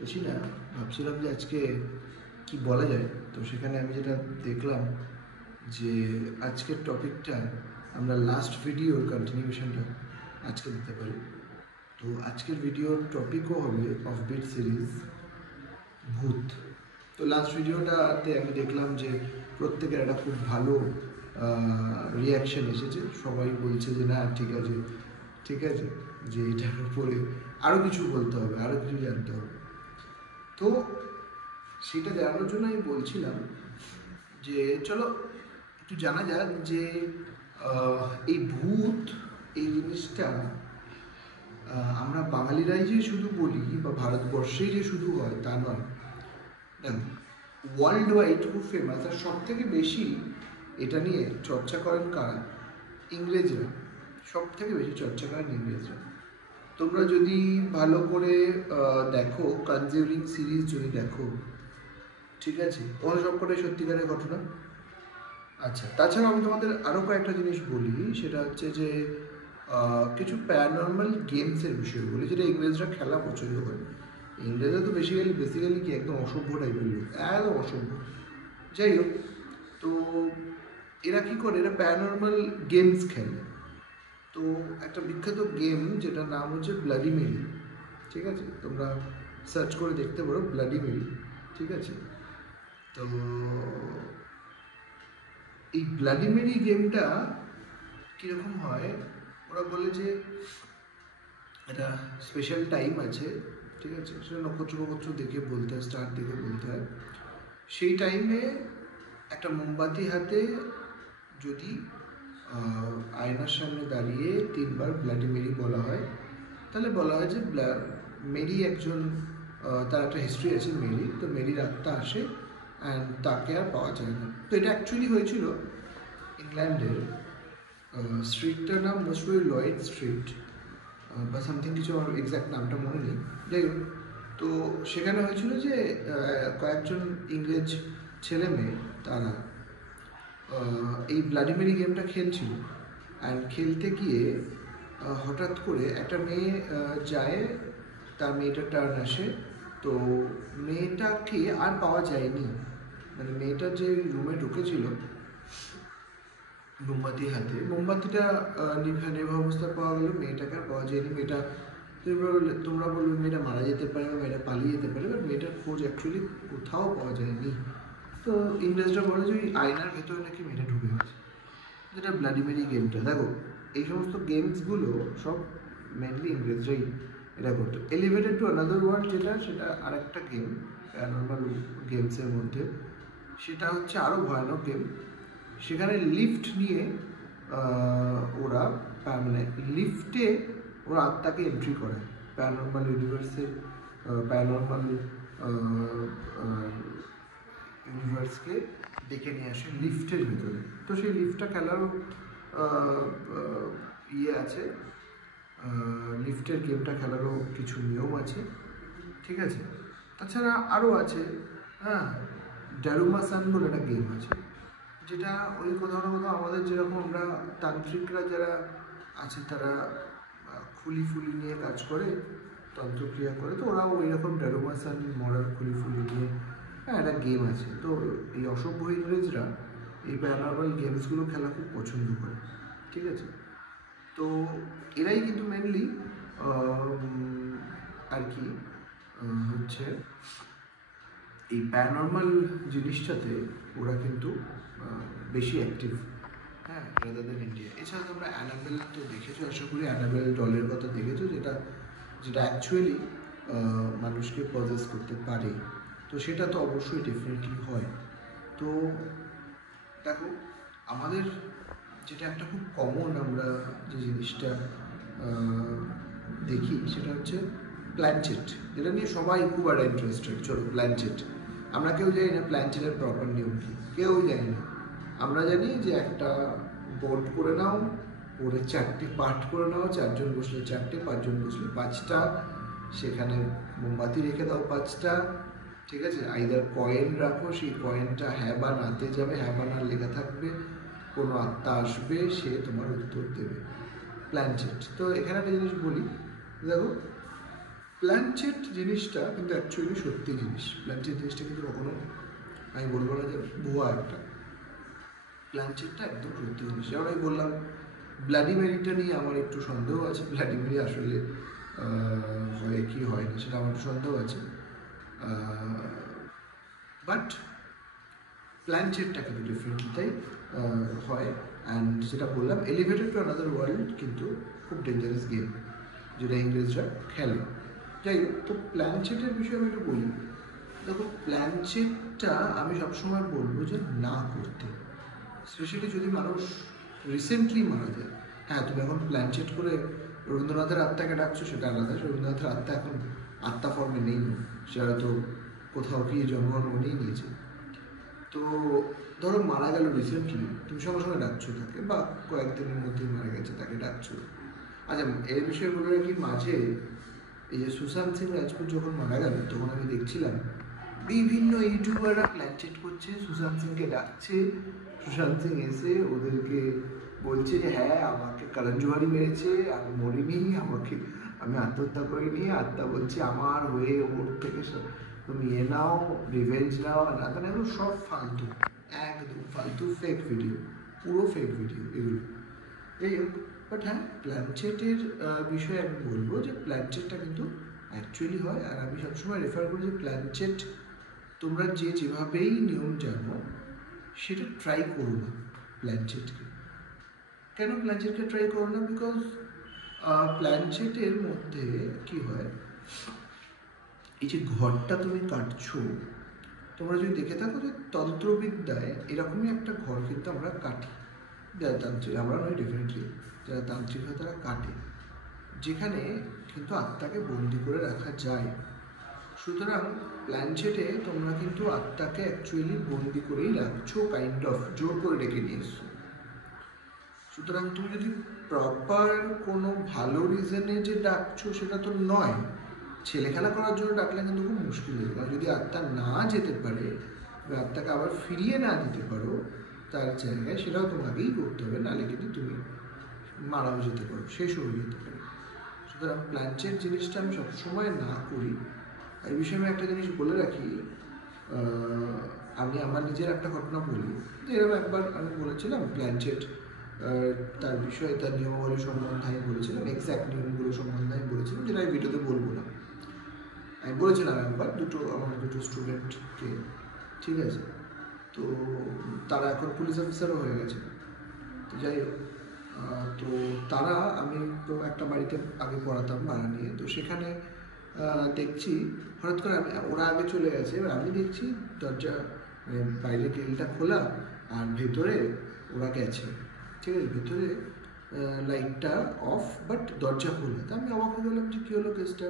বেশি না, ভাবছিলাম যে আজকে কি বলা যায়। তো সেখানে আমি যেটা দেখলাম যে আজকের টপিকটা আমরা লাস্ট ভিডিওর কন্টিনিউশনটা আজকে দিতে পারি। তো আজকের ভিডিওর টপিকও হবে অফবিট সিরিজ ভূত। তো লাস্ট ভিডিওটাতে আমি দেখলাম যে প্রত্যেকের একটা খুব ভালো রিয়াকশান এসেছে। সবাই বলছে যে না ঠিক আছে ঠিক আছে, যে এটার উপরে আরও কিছু বলতে হবে, আরও কিছু জানতে হবে। তো সেটা জানানোর জন্য আমি বলছিলাম যে চলো একটু জানা যাক যে এই ভূত এই জিনিসটা আমরা বাঙালিরাই যে শুধু বলি বা ভারতবর্ষেই যে শুধু হয় তা নয়। দেখো, ওয়ার্ল্ড ওয়াইড খুব ফেমাস, আর সব থেকে বেশি এটা নিয়ে চর্চা করেন কারা? ইংরেজরা। সব থেকে বেশি চর্চা করেন ইংরেজরা। তোমরা যদি ভালো করে দেখো, কনজিউরিং সিরিজ যদি দেখো, ঠিক আছে, ওখানে সবকটাই সত্যিকারের ঘটনা। আচ্ছা, তাছাড়া আমি তোমাদের আরও কয়েকটা জিনিস বলি, সেটা হচ্ছে যে কিছু প্যারানর্মাল গেমসের বিষয় বলি, যেটা ইংরেজরা খেলা পছন্দ করে। ইংরেজরা তো বেসিক্যালি কি একদম অসভ্য টাইপের লোক, একদম অসভ্য। যাই হোক, তো এরা কী করে, এরা প্যারানর্মাল গেমস খেলে। তো একটা বিখ্যাত গেম যেটার নাম হচ্ছে ব্লাডি মেরি, ঠিক আছে, তোমরা সার্চ করে দেখতে পারো ব্লাডি মেরি, ঠিক আছে। তো এই ব্লাডি মেরি গেমটা কীরকম হয়, ওরা বলে যে একটা স্পেশাল টাইম আছে, ঠিক আছে, সেটা নক্ষত্র দেখে বলতে হয়, স্টার দেখে বলতে হয়। সেই টাইমে একটা মোমবাতি হাতে যদি আয়নার সামনে দাঁড়িয়ে 3বার ব্লাডি মেরি বলা হয়, তাহলে বলা হয় যে মেরি একজন, তার একটা হিস্ট্রি আছে মেরি, তো মেরির আত্মা আসে অ্যান্ড তাকে আর পাওয়া যায় না। তো এটা অ্যাকচুয়ালি হয়েছিল ইংল্যান্ডের, স্ট্রিটটার নাম মোস্ট লয়েড স্ট্রিট বা সামথিং কিছু, আমার এক্স্যাক্ট নামটা মনে নেই। যাই হোক, তো সেখানে হয়েছিল যে কয়েকজন ইংরেজ ছেলে মেয়ে তারা এই ব্লাডি মেরি গেমটা খেলছিল, অ্যান্ড খেলতে গিয়ে হঠাৎ করে একটা মেয়ে যায়, তার মেয়েটার টার্ন আসে, তো মেয়েটাকে আর পাওয়া যায়নি। মানে মেয়েটা যে রুমে ঢুকেছিল মোমবাতি হাতে, মোমবাতিটা নেভা অবস্থা পাওয়া গেল, মেয়েটাকে আর পাওয়া যায়নি। মেয়েটা তোমরা বলবে মেয়েটা মারা যেতে পারে বা মেয়েটা পালিয়ে যেতে পারে, বাট মেয়েটার খোঁজ অ্যাকচুয়ালি কোথাও পাওয়া যায়নি। তো ইংরেজরা বলে যে ওই আয়নার ভেতরে নাকি মেয়েটা ঢুকে গেছে, যেটা ব্লাডি মেরি গেমটা। দেখো, এই সমস্ত গেমসগুলো সব মেনলি ইংরেজরাই এটা করতো। এলিভেটেড টু আনাদার ওয়ার্ল্ড যেটা, সেটা আর একটা গেম প্যারানর্মাল গেমসের মধ্যে, সেটা হচ্ছে আরও ভয়ানক গেম। সেখানে লিফট নিয়ে ওরা মানে লিফটে ওরা আত্মাকে এন্ট্রি করে, প্যারানর্মাল ইউনিভার্সের প্যারানর্মাল ইউনিভার্সকে ডেকে নিয়ে আসে লিফটের ভিতরে। তো সেই লিফটটা খেলারও ইয়ে আছে, লিফটের গেমটা খেলারও কিছু নিয়ম আছে, ঠিক আছে। তাছাড়া আরও আছে, হ্যাঁ, ডারুমা সান বলে একটা গেম আছে, যেটা ওই কোথাও না কোথাও আমাদের যেরকম আমরা তান্ত্রিকরা যারা আছে তারা খুলি ফুলি নিয়ে কাজ করে, তন্ত্রক্রিয়া করে, তো ওরাও ওই রকম ডারুমা সান মরার খুলি ফুলি নিয়ে একটা গেম আছে। তো এই অসভ্য ইংরেজরা এই প্যারানর্মাল গেমসগুলো খেলা খুব পছন্দ করে, ঠিক আছে। তো এরাই কিন্তু মেনলি আর কি হচ্ছে এই প্যারানর্মাল জিনিসটাতে ওরা কিন্তু বেশি অ্যাক্টিভ, হ্যাঁ, রাদার দ্যান ইন্ডিয়া। এছাড়া তোমরা অ্যানাবেল তো দেখেছো, আশা করি অ্যানাবেল ডলের কথা দেখেছো, যেটা অ্যাকচুয়ালি মানুষকে পজেস করতে পারে। তো সেটা তো অবশ্যই ডেফিনেটলি হয়। তো দেখো, আমাদের যেটা একটা খুব কমন আমরা যে জিনিসটা দেখি, সেটা হচ্ছে প্ল্যানচেট, যেটা নিয়ে সবাই খুব একটা ইন্টারেস্টেড। চলো, প্ল্যানচেট আমরা কেউ জানি না প্ল্যানচেটের প্রপার নিয়ম কী, কেউ জানি না। আমরা জানি যে একটা বোর্ড করে নাও, করে 4টে পার্ট করে নাও, 4জন বসলে 4টে, 5জন বসলে 5টা, সেখানে মোমবাতি রেখে দাও 5টা, ঠিক আছে। আইদার কয়েন রাখো, সেই কয়েনটা হ্যাঁ বা নাতে যাবে, হ্যাঁ বা না লেখা থাকবে, কোনো আত্মা আসবে, সে তোমার উত্তর দেবে। প্ল্যানচেট। তো এখানে একটা জিনিস বলি, দেখো, প্ল্যানচেট জিনিসটা কিন্তু অ্যাকচুয়ালি সত্যি জিনিস। প্ল্যানচেট জিনিসটা কিন্তু কখনো আমি বলবো না যে ভুয়া একটা। প্ল্যানচেটটা একদম সত্যি জিনিস। যেমন আমি বললাম ব্লাডি মেরিটা নিয়ে আমার একটু সন্দেহ আছে। ব্লাডি মেরি আসলে হয় কি হয় না সেটা আমার একটু সন্দেহ আছে। বাট প্ল্যানচেটটা কিন্তু ডিফারেন্ট তাই হয়। অ্যান্ড যেটা বললাম এলিভেটেড টু আনাদার ওয়ার্ল্ড কিন্তু খুব ডেঞ্জারাস গেম, যেটা ইংরেজরা খেলে। যাই হোক, তো প্ল্যানচেটের বিষয়ে আমি একটু বলি। দেখো, প্ল্যানচেটটা আমি সবসময় বলবো যে না করতে, স্পেশালি যদি মানুষ রিসেন্টলি মারা যায়। হ্যাঁ, তুমি এখন প্ল্যানচেট করে রবীন্দ্রনাথের আত্মাকে ডাকছো, সেটা আলাদা। রবীন্দ্রনাথের আত্মা এখন আত্মা ফর্মে নেই, সে হয়তো কোথাও গিয়ে জন্মগ্রহণ নিয়ে নিয়েছে। তো ধরো মারা গেল রিসেন্টলি, তুমি সঙ্গে সঙ্গে ডাকছো তাকে, বা কয়েকদিনের মধ্যেই মারা গেছে তাকে ডাকছো। আচ্ছা, এর বিষয়ে বলে রাখি, মাঝে এই যে সুশান্ত সিং রাজপুত যখন মারা গেল, তখন আমি দেখছিলাম বিভিন্ন ইউটিউবাররা প্ল্যানচেট করছে, সুশান্ত সিংকে ডাকছে। সুশান্ত সিং এসে ওদেরকে বলছে যে হ্যাঁ, আমাকে করণ জোহারি মেরেছে, আমি মরিনি, আমি আত্মহত্যা করিনি। আত্মা বলছে আমার হয়ে ওর থেকে তুমি নাও, রিভেঞ্জ নাও। না কেন, এগুলো সব ফালতু, একদম ফালতু, ফেক ভিডিও, পুরো ফেক ভিডিও এগুলো। এই হোক, বাট হ্যাঁ, প্ল্যানচেটের বিষয়ে আমি বলবো যে প্ল্যানচেটটা কিন্তু অ্যাকচুয়ালি হয়। আর আমি সবসময় রেফার করি যে প্ল্যানচেট তোমরা যেভাবেই নিয়ম জানো সেটা ট্রাই করো না প্ল্যানচেটকে। কেন প্ল্যানচেটকে ট্রাই করো না? বিকজ প্ল্যানচেটের মধ্যে কি হয়, এই যে ঘরটা তুমি কাটছো, তোমরা যদি দেখে থাকো যে তন্ত্রবিদ্যায় এরকমই একটা ঘর কিন্তু আমরা কাটি, যারা তান্ত্রিক, আমরা নয় ডেফিনেটলি, যারা তান্ত্রিক হয় তারা কাটে, যেখানে কিন্তু আত্মাকে বন্দি করে রাখা যায়। সুতরাং প্ল্যানচেটে তোমরা কিন্তু আত্মাকে অ্যাকচুয়ালি বন্দি করেই রাখছো, কাইন্ড অফ জোর করে ডেকে নিয়ে এসছো। সুতরাং তুমি যদি প্রপার কোনো ভালো রিজনে যে ডাকছো সেটা তো নয়, ছেলে খেলা করার জন্য ডাকলে কিন্তু খুব মুশকিল হয়ে যায়। যদি আত্মা না যেতে পারে, আত্মাকে আবার ফিরিয়ে না দিতে পারো তার জায়গায়, সেটাও তোমাকেই করতে হবে, নাহলে কিন্তু তুমি মারাও যেতে পারো, শেষও হয়ে যেতে পারে। সুতরাং প্ল্যানচেট জিনিসটা আমি সবসময় না করি। এই বিষয়ে আমি একটা জিনিস বলে রাখি, আমি আমার নিজের একটা ঘটনা বলি। এরকম একবার আমি বলেছিলাম প্ল্যানচেট, তার বিষয়ে, তার নিয়মাবলী সম্বন্ধে আমি বলেছিলাম, এক্স্যাক্ট নিয়মগুলো সম্বন্ধে আমি বলেছিলাম, যেটা আমি ভিডিওতে বলবো না। আমি বলেছিলাম একবার আমার দুটো স্টুডেন্টকে, ঠিক আছে? তো তারা এখন পুলিশ অফিসারও হয়ে গেছে। তো যাই হোক, তো তারা, আমি তো একটা বাড়িতে আগে পড়াতাম ভাড়া নিয়ে, তো সেখানে দেখছি হঠাৎ করে ওরা আগে চলে গেছে, এবার আমি দেখছি দরজা, মানে বাইরের গ্রিলটা খোলা, আর ভেতরে ওরা গেছে, ঠিক আছে? ভেতরে লাইটটা অফ, বাট দরজা খোলা। তো আমি অবাক হয়ে গেলাম যে কী হলো কেসটা।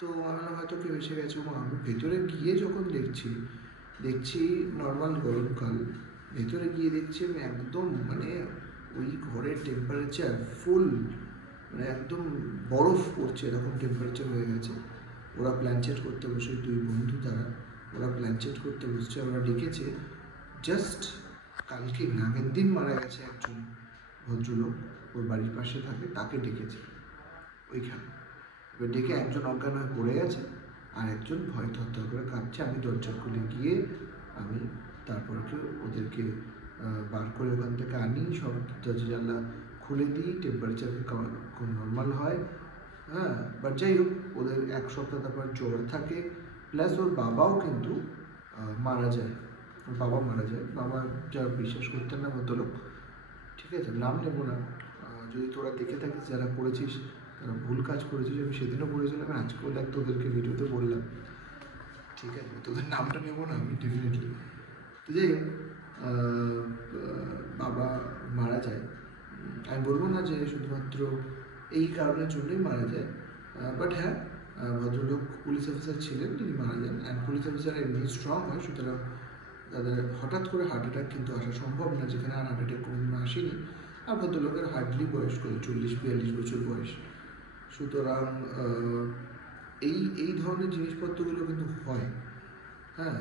তো আমি হয়তো কেউ এসে গেছে। আমি ভেতরে গিয়ে যখন দেখছি নর্মাল গরমকাল, ভেতরে গিয়ে দেখছি আমি একদম, মানে ওই ঘরের টেম্পারেচার ফুল, মানে একদম বরফ পড়ছে এরকম টেম্পারেচার হয়ে গেছে। ওরা প্ল্যানচেট করতে বসে, দুই বন্ধু তারা, ওরা প্ল্যানচেট করতে বসছে। ওরা ডেকেছে জাস্ট কালকে, আগের দিন মারা গেছে একজন ভদ্রলোক, ওর বাড়ির পাশে থাকে, তাকে ডেকেছে ওইখানে। এবার ডেকে একজন অজ্ঞান হয়ে পড়ে গেছে, আর একজন ভয় থরথর করে কাঁপছে। আমি দরজা খুলে গিয়ে আমি তারপরে ওদেরকে বার করে ওখান থেকে আনি, সব দরজা জানলা খুলে দিই, টেম্পারেচার খুব নর্মাল হয়। হ্যাঁ, বাট যাই হোক, ওদের এক সপ্তাহ তারপর জ্বর থাকে, প্লাস ওর বাবাও কিন্তু মারা যায়। ওর বাবা মারা যায়। বাবা যা বিশ্বাস করতেন না ভদ্রলোক, ঠিক আছে, নাম নেব না। যদি তোরা দেখে থাকিস, যারা পড়েছিস তারা ভুল কাজ করেছিস, আমি সেদিনও বলেছিলাম, আজকেও দেখ তোদেরকে ভিডিওতে বললাম, ঠিক আছে? তোদের নামটা নেব না আমি ডেফিনেটলি। তো যাই হোক, বাবা মারা যায়। আমি বলবো না যে শুধুমাত্র এই কারণের জন্যই মারা যায়, বাট হ্যাঁ, ভদ্রলোক পুলিশ অফিসার ছিলেন, তিনি মারা যান। অ্যান্ড পুলিশ অফিসার এমনি স্ট্রং হয়, সুতরাং তাদের হঠাৎ করে হার্ট অ্যাটাক কিন্তু আসা সম্ভব না, যেখানে আর হার্ট অ্যাটাক কোনোদিনও আসেনি। আর ভদ্রলোকের হার্ডলি বয়স করে 40-42 বছর বয়স। সুতরাং এই ধরনের জিনিসপত্রগুলো কিন্তু হয়। হ্যাঁ,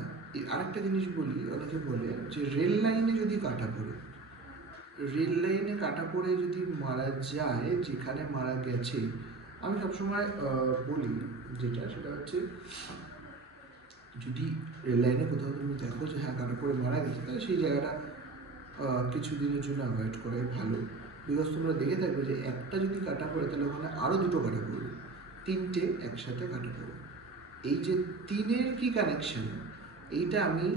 আরেকটা জিনিস বলি, অনেকে বলে যে রেল লাইনে যদি কাটা পড়ে, রেল লাইনে কাটা পড়ে যদি মারা যায়, যেখানে মারা গেছে আমি সবসময় বলি যেটা সেটা হচ্ছে, যদি রেল লাইনে কোথাও তুমি দেখো যে হ্যাঁ কাটা পড়ে মারা গেছে, তাহলে সেই জায়গাটা কিছু দিনের জন্য অ্যাভয়েড করাই ভালো। বিকজ তোমরা দেখে থাকবে যে একটা যদি কাটা পড়ে তাহলে ওখানে আরও দুটো কাটা পড়বে, তিনটে একসাথে কাটা পড়বে। এই যে তিনের কি কানেকশন, এইটা আমি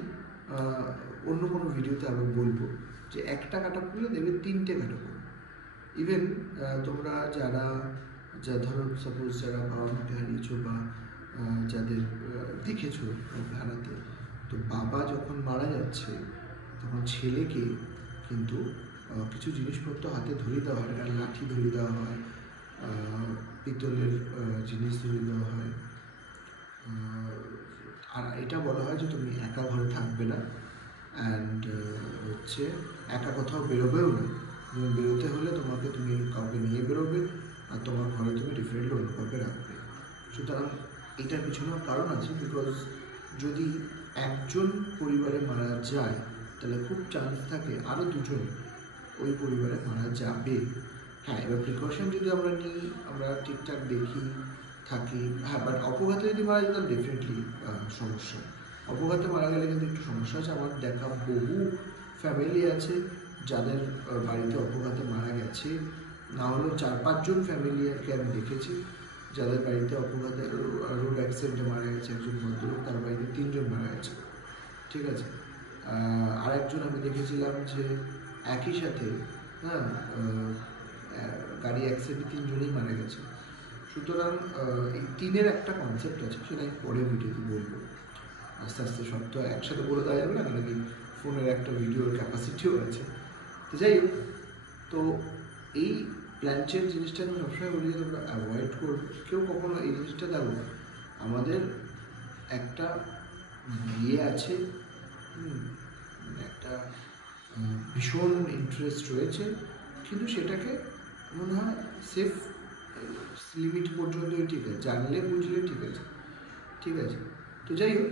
অন্য কোনো ভিডিওতে আবার বলবো, যে একটা কাটা পড়লে দেখবে তিনটে কাটা পড়বে। ইভেন তোমরা যা ধরো সাপোজ যারা বাবা মাকে হারিয়েছো বা যাদের দেখেছো হারাতে, তো বাবা যখন মারা যাচ্ছে তখন ছেলেকে কিন্তু কিছু জিনিসপত্র হাতে ধরিয়ে দেওয়া হয়, একটা লাঠি ধরিয়ে দেওয়া হয়, পিতলের জিনিস ধরিয়ে দেওয়া হয়, আর এটা বলা হয় যে তুমি একা ঘরে থাকবে না, অ্যান্ড হচ্ছে একা কোথাও বেরোবেও না, তুমি বেরোতে হলে তুমি কাউকে নিয়ে বেরোবে, আর তোমার ঘরে তুমি ডিফারেন্টলি অন্য কাউকে রাখবে। সুতরাং এটার পিছনেও কারণ আছে, বিকজ যদি একজন পরিবারে মারা যায় তাহলে খুব চান্স থাকে আরও দুজন ওই পরিবারে মারা যাবে। হ্যাঁ, এবার প্রিকশন যদি আমরা নিই, আমরা ঠিকঠাক দেখি থাকি, হ্যাঁ, বাট অপঘাতে যদি মারা যায় তাহলে ডেফিনেটলি সমস্যা। অপঘাতে মারা গেলে কিন্তু একটু সমস্যা আছে। আমার দেখা বহু ফ্যামিলি আছে যাদের বাড়িতে অপঘাতে মারা গেছে, না হলেও 4-5 জন ফ্যামিলিকে আমি দেখেছি যাদের বাড়িতে অপঘাতে রোড অ্যাক্সিডেন্টে মারা গেছে। একজন ভদ্রলোক, তার বাড়িতে 3 জন মারা গেছে, ঠিক আছে। আরেকজন আমি দেখেছিলাম যে একই সাথে, হ্যাঁ, গাড়ি অ্যাক্সিডেন্টে 3 জনেই মারা গেছে। সুতরাং এই তিনের একটা কনসেপ্ট আছে, সেটা আমি পরে ভিডিওতে বলবো। আস্তে আস্তে সব তো একসাথে বলে দেওয়া যাবে না, কারণ কি ফোনের একটা ভিডিওর ক্যাপাসিটিও আছে। তো যাই হোক, তো এই প্ল্যানচের জিনিসটা আমি সবসময় বলি যে তোমরা অ্যাভয়েড করবে। কেউ কখনো এই জিনিসটা দেখো, আমাদের একটা ইয়ে আছে, একটা ভীষণ ইন্টারেস্ট রয়েছে, কিন্তু সেটাকে মনে হয় সেফ লিমিট পর্যন্তই ঠিক আছে, জানলে বুঝলে ঠিক আছে, ঠিক আছে। তো যাই হোক,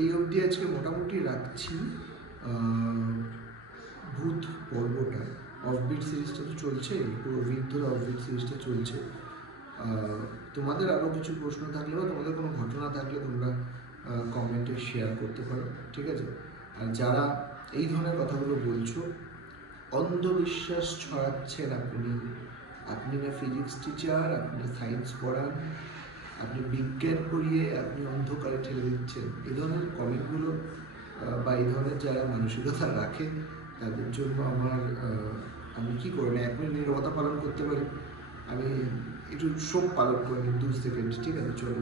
এই অবধি আজকে মোটামুটি রাখছি। ভূত পর্বটা, অফবিট সিরিজটা তো চলছে, পুরো উইক ধরে অফবিট সিরিজটা চলছে। তোমাদের আরও কিছু প্রশ্ন থাকলে বা তোমাদের কোনো ঘটনা থাকলে তোমরা কমেন্টে শেয়ার করতে পারো, ঠিক আছে। আর যারা এই ধরনের কথাগুলো বলছো, অন্ধবিশ্বাস ছড়াচ্ছেন আপনি না ফিজিক্স টিচার, আপনি না সায়েন্স পড়ান, আপনি বিজ্ঞান পড়িয়ে আপনি অন্ধকারে ঠেলে দিচ্ছেন, এই ধরনের কমেন্টগুলো বা এই ধরনের যারা মানসিকতা রাখে তাদের জন্য আমি কী করে না 1 মিনিট নীরবতা পালন করতে পারি। আমি একটু শোক পালন করে নিই 2 সেকেন্ড, ঠিক আছে, চলো।